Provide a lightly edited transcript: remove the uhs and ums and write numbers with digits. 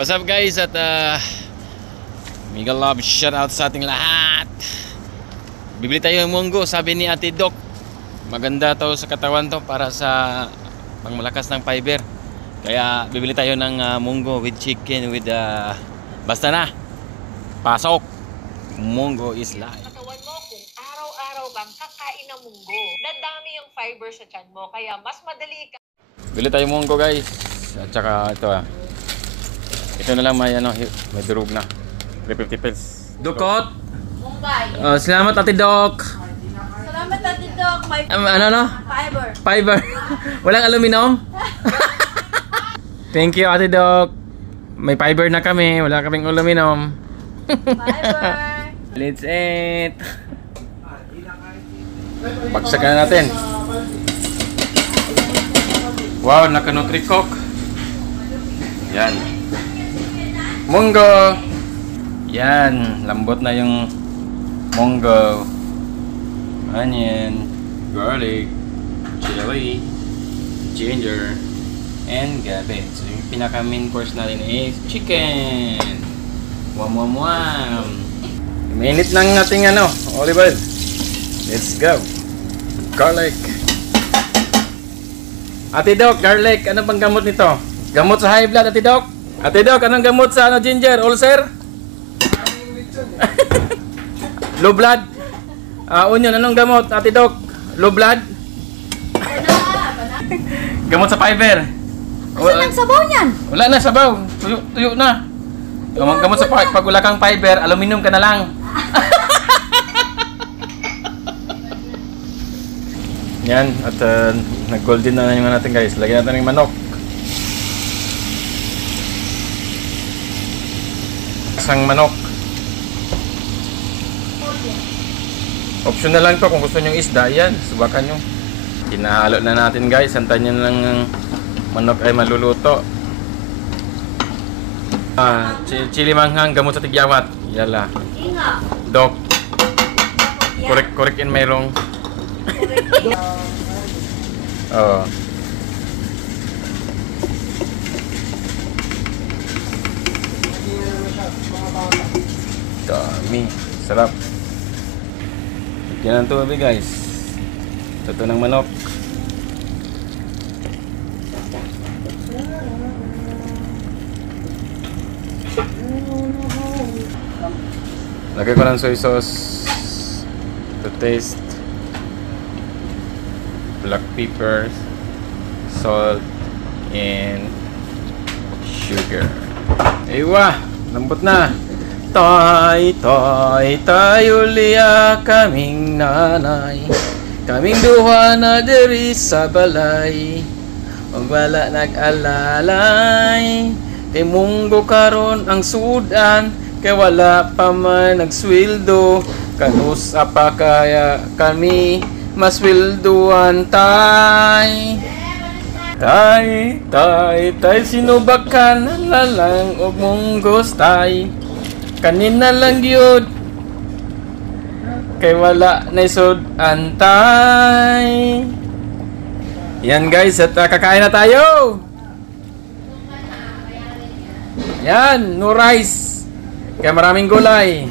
What's up guys at mega love shout out sa ating lahat. Bibili tayo ng munggo, sabi ni Ate Doc. Maganda to sa katawan to para sa pangmalakas ng fiber. Kaya bibili tayo ng munggo with chicken with basta na. Pasok. Munggo is life. Katawan mo kung araw-araw kang kakain ng munggo. Dadami yung fiber sa tiyan mo kaya mas madali ka. Bili tayo munggo guys. At saka ito ito na lang may may durog na. 350 pesos. Dukot. Mungay. Salamat Ate Doc. Salamat Ate Doc. May fiber. Fiber. Walang aluminum? Thank you Ate Doc. May fiber na kami. Wala kaming aluminum. Fiber. Let's eat. Bagsakan na natin. Wow, naka-Nutri-Coke. Yan. Munggo. Yan, lambot na yung munggo. Onion, garlic, chili, ginger, and cabbage. So yung pinaka main course natin is chicken. Wam. Mainit ng ating olive oil. Let's go. Garlic. Ate Doc, garlic, ano bang gamot nito? Gamot sa high blood, Ate Doc? Ate Doc, anong gamot sa ginger? Ulcer? Low blood? Onion, anong gamot, Ate Doc? Low blood? Gamot sa fiber. Saan ang sabaw niyan? Wala na sabaw. Tuyo na. Gamot sa pag wala kang fiber, aluminum ka na lang. Yan, at nag-golden na yung natin guys. Lagyan natin ng manok. Isang manok. Option na lang to kung gusto nyo isda. Yan, subakan nyo. Hinahalo na natin guys. Antayin nyo lang manok ay maluluto. Chili manghang, gamot sa tigyawat. Yala. Doc. Korek in mayroong. Oh. Dami. Sarap. Yan ang tubig guys. Ito ng manok. Lagay ko ng soy sauce to taste. Black pepper, salt, and sugar. Ewa, lambot na. Tayo liya kaming nanay. Kaming duha na diri sa balay. Ang wala nag-alalay. Kay munggo karon ang sudan. Kay wala pa man nagsweldo. Kanus apa kaya kami maswelduan tay. Tay sinubakan na lang og munggos tay. Kanina lang gyud kay wala na isod antay. Yan guys, at kakain na tayo. Yan, no rice. Kaya maraming gulay.